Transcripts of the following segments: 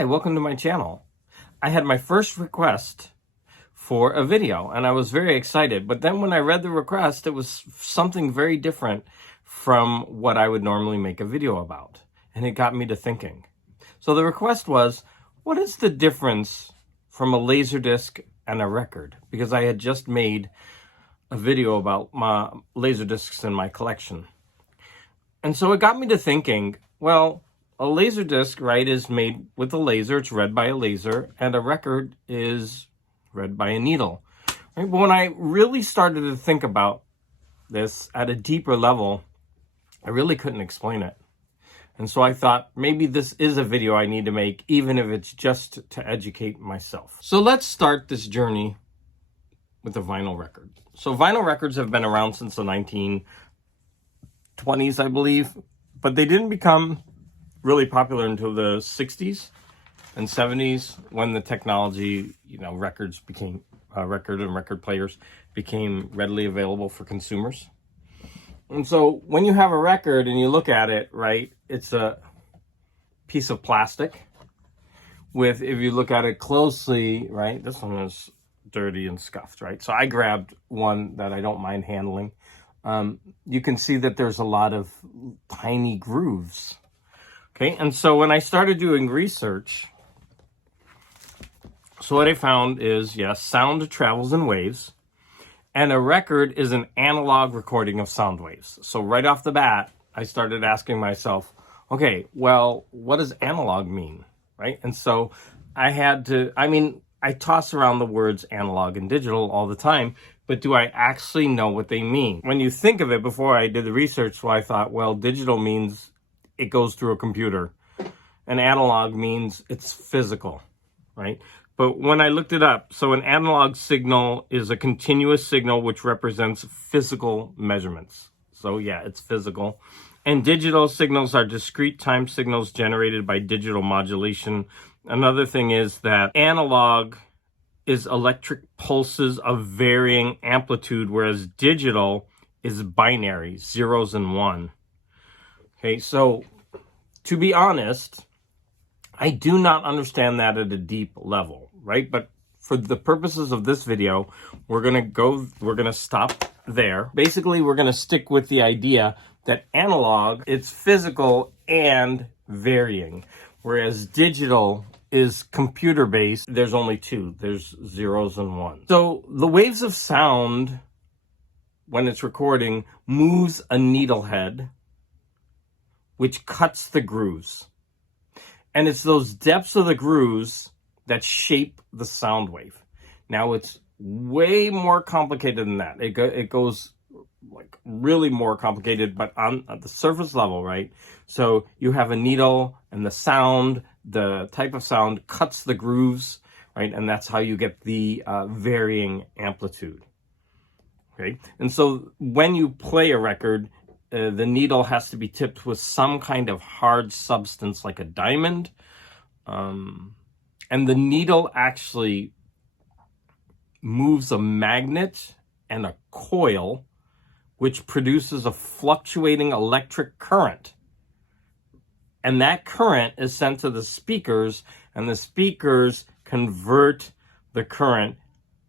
Hi, welcome to my channel. I had my first request for a video and I was very excited, but then when I read the request, it was something very different from what I would normally make a video about, and it got me to thinking. So the request was, what is the difference from a Laserdisc and a record? Because I had just made a video about my Laserdiscs in my collection. And so it got me to thinking, well, a Laserdisc, right, is made with a laser, it's read by a laser, and a record is read by a needle. Right? But when I really started to think about this at a deeper level, I really couldn't explain it. And so I thought maybe this is a video I need to make, even if it's just to educate myself. So let's start this journey with a vinyl record. So vinyl records have been around since the 1920s, I believe, but they didn't become really popular until the 60s and 70s when the technology, records became, record players became readily available for consumers. And so when you have a record and you look at it, right, it's a piece of plastic with, if you look at it closely, right, this one is dirty and scuffed, right? So I grabbed one that I don't mind handling. You can see that there's a lot of tiny grooves. Okay, and so when I started doing research, so what I found is, yes, sound travels in waves, and a record is an analog recording of sound waves. So right off the bat, I started asking myself, okay, well, what does analog mean, right? And so I had to, I toss around the words analog and digital all the time, but do I actually know what they mean? When you think of it, before I did the research, so I thought, well, digital means it goes through a computer, and analog means it's physical, right? But when I looked it up, so an analog signal is a continuous signal which represents physical measurements. So yeah, it's physical. And digital signals are discrete time signals generated by digital modulation. Another thing is that analog is electric pulses of varying amplitude, whereas digital is binary, zeros and one. Okay, so to be honest, I do not understand that at a deep level, right? But for the purposes of this video, we're gonna stop there. Basically, we're gonna stick with the idea that analog, it's physical and varying, whereas digital is computer-based. There's only two, there's zeros and ones. So the waves of sound, when it's recording, moves a needle head, which cuts the grooves. And it's those depths of the grooves that shape the sound wave. Now, it's way more complicated than that. It goes like really more complicated, but on at the surface level, right? So you have a needle and the sound, the type of sound cuts the grooves, right? And that's how you get the varying amplitude, okay? And so when you play a record, the needle has to be tipped with some kind of hard substance like a diamond. And the needle actually moves a magnet and a coil, which produces a fluctuating electric current. And that current is sent to the speakers, and the speakers convert the current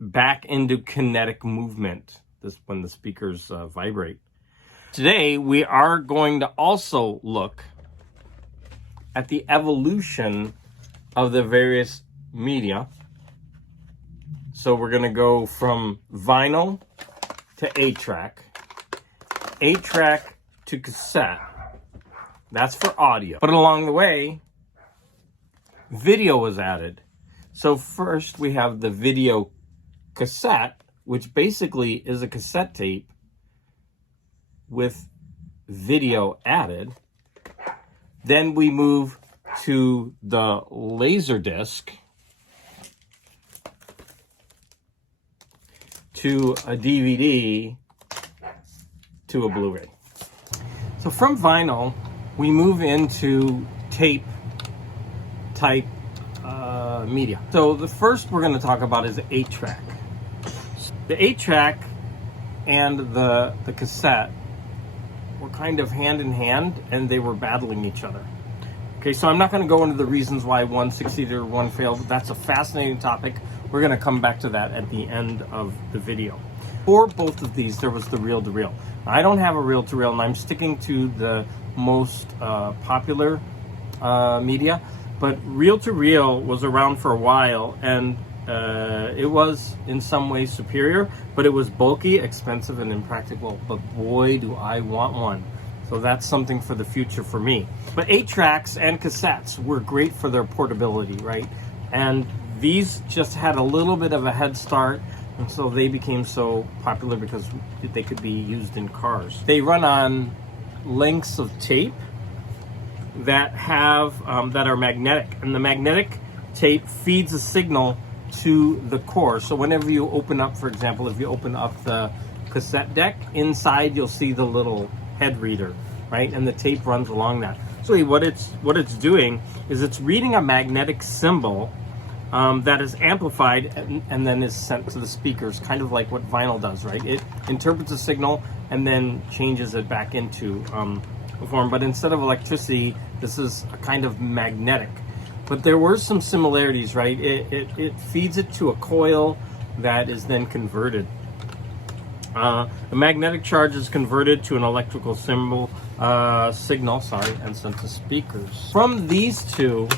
back into kinetic movement when the speakers vibrate. Today, we are going to also look at the evolution of the various media. So we're going to go from vinyl to 8-track, 8-track to cassette. That's for audio. But along the way, video was added. So first we have the video cassette, which basically is a cassette tape with video added. Then we move to the Laserdisc, to a DVD, to a Blu-ray. So from vinyl, we move into tape type media. So the first we're going to talk about is the 8-track. The 8-track and the cassette were kind of hand in hand, and they were battling each other. Okay, so I'm not going to go into the reasons why one succeeded or one failed. That's a fascinating topic. We're going to come back to that at the end of the video. For both of these, there was the reel-to-reel. I don't have a reel-to-reel, and I'm sticking to the most popular media. But reel-to-reel was around for a while, and it was in some ways superior, but it was bulky, expensive, and impractical. But boy, do I want one. So that's something for the future for me. But 8-tracks and cassettes were great for their portability, right? And these just had a little bit of a head start, and so they became so popular because they could be used in cars. They run on lengths of tape that have that are magnetic, and the magnetic tape feeds a signal to the core. So whenever you open up, for example, if you open up the cassette deck, inside you'll see the little head reader, right? And the tape runs along that. So what it's doing is it's reading a magnetic symbol that is amplified and then is sent to the speakers, kind of like what vinyl does, right? It interprets a signal and then changes it back into a form. But instead of electricity, this is a kind of magnetic. But there were some similarities, right? It feeds it to a coil that is then converted. The magnetic charge is converted to an electrical signal, and sent to speakers. From these two,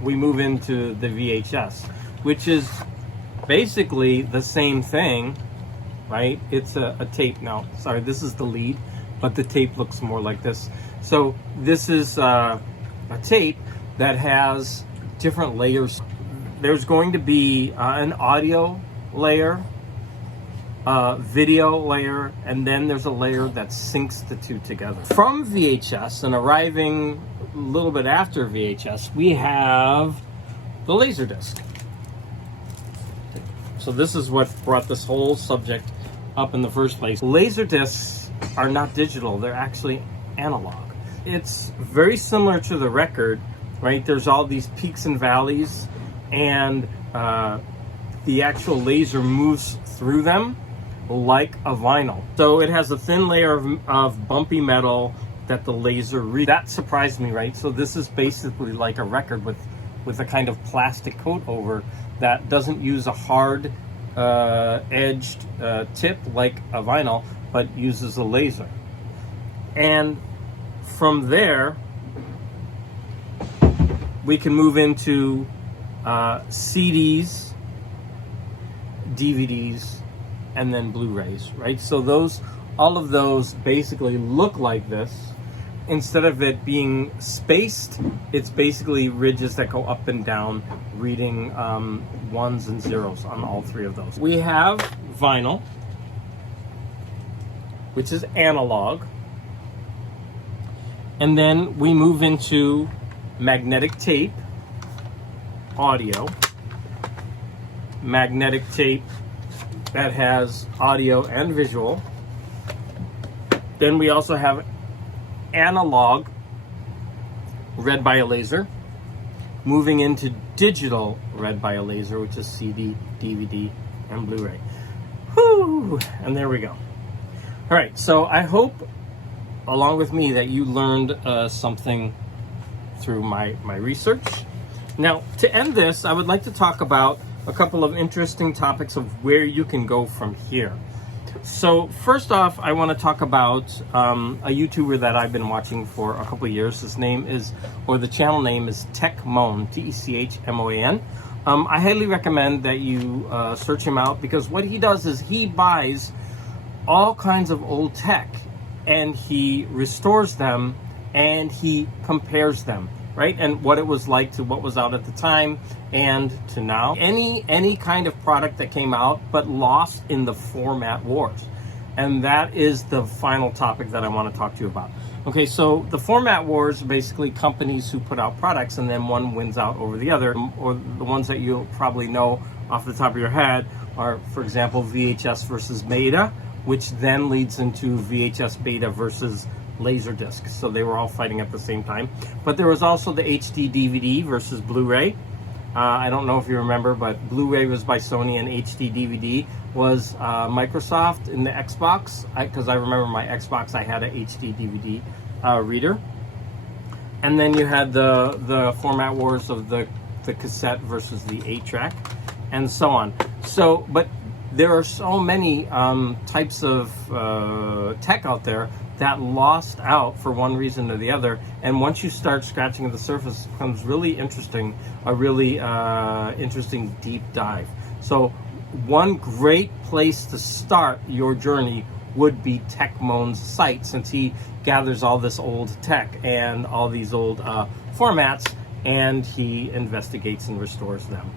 we move into the VHS, which is basically the same thing, right? It's a tape. Now, sorry, this is the lead, but the tape looks more like this. So this is a tape that has different layers. There's going to be an audio layer, video layer, and then there's a layer that syncs the two together. From VHS, and arriving a little bit after VHS, we have the Laserdisc. So this is what brought this whole subject up in the first place. Laserdiscs are not digital, they're actually analog. It's very similar to the record, right? There's all these peaks and valleys, and the actual laser moves through them like a vinyl. So it has a thin layer of bumpy metal that the laser reads. That surprised me, right? So this is basically like a record with a kind of plastic coat over that doesn't use a hard edged tip like a vinyl, but uses a laser. And from there, we can move into CDs, DVDs, and then Blu-rays, right? So all of those basically look like this. Instead of it being spaced, it's basically ridges that go up and down, reading ones and zeros on all three of those. We have vinyl, which is analog. And then we move into magnetic tape, audio, magnetic tape that has audio and visual. Then we also have analog, read by a laser, moving into digital, read by a laser, which is CD, DVD, and Blu-ray. Whew! And there we go. All right, so I hope, along with me, that you learned something through my research. Now, to end this, I would like to talk about a couple of interesting topics of where you can go from here. So first off, I want to talk about a YouTuber that I've been watching for a couple of years. His name is, or the channel name is Techmoan, Techmoan. I highly recommend that you search him out, because what he does is he buys all kinds of old tech and he restores them and he compares them, right? And what it was like to what was out at the time and to now. Any kind of product that came out but lost in the format wars. And that is the final topic that I want to talk to you about. Okay, so the format wars are basically companies who put out products and then one wins out over the other. Or the ones that you'll probably know off the top of your head are, for example, VHS versus Beta, which then leads into VHS Beta versus Laserdisc. So they were all fighting at the same time. But there was also the HD DVD versus Blu-ray. I don't know if you remember, but Blu-ray was by Sony and HD DVD was Microsoft in the Xbox. Because I remember my Xbox, I had a HD DVD reader. And then you had the format wars of the cassette versus the 8-track, and so on. So, but there are so many types of tech out there that lost out for one reason or the other. And once you start scratching at the surface, it becomes really interesting, a really interesting deep dive. So one great place to start your journey would be Techmoan's site, since he gathers all this old tech and all these old formats, and he investigates and restores them.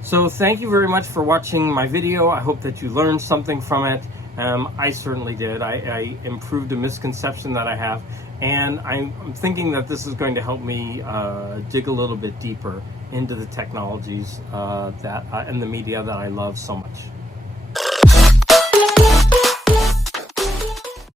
So thank you very much for watching my video. I hope that you learned something from it. I certainly did. I improved a misconception that I have, and I'm thinking that this is going to help me dig a little bit deeper into the technologies and the media that I love so much.